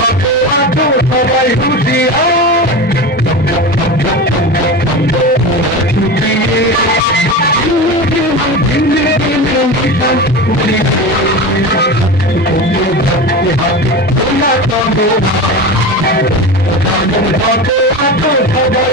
যত আছো সবাই হুঁশিয়ার সবাই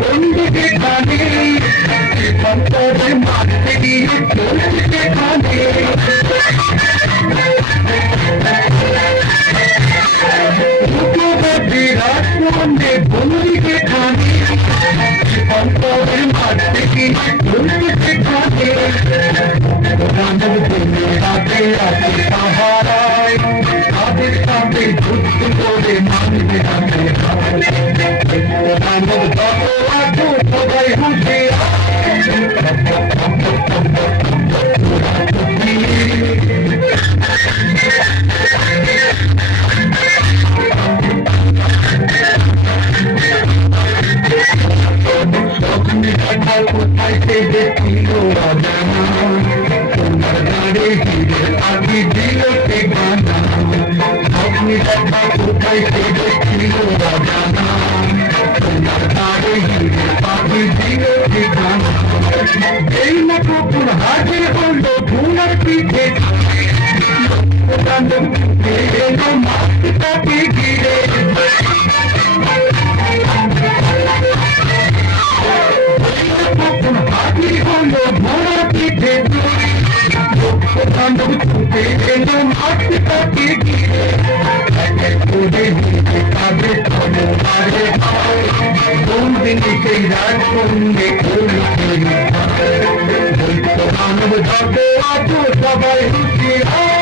বন্ধুকে কানে অন্তরে মারতে গিয়ে চলছে কানে বিরাট মনে বন্ধুকে কানে অন্তরে মারতে গিয়ে চলছে কানে রামের জন্য রাতে রাতে পাহারায় তাদের সাথে যুদ্ধ করে মানবে রামের যত আছো সবাই হুঁশিয়ার কোথায় সে দেখছিল রাজানা তোমার গাড়ি ফিরে আগে দিল ঠিকানা আপনি দেখা কোথায় সে দেখছিল রাজানা তোমার গাড়ি ফিরে আগে দিল ঠিকানা এই না কখন হাজির হলো ধুনার পিঠে মাছটাকে ঘিরে হাজির হলো ধুনার পিঠে ছুটে এলো মাছটাকে ঘিরে করে নিতে কাজে চলে বন্দিনী সেই রাজকন্যে মানব যত আছো সবাই হুঁশিয়ার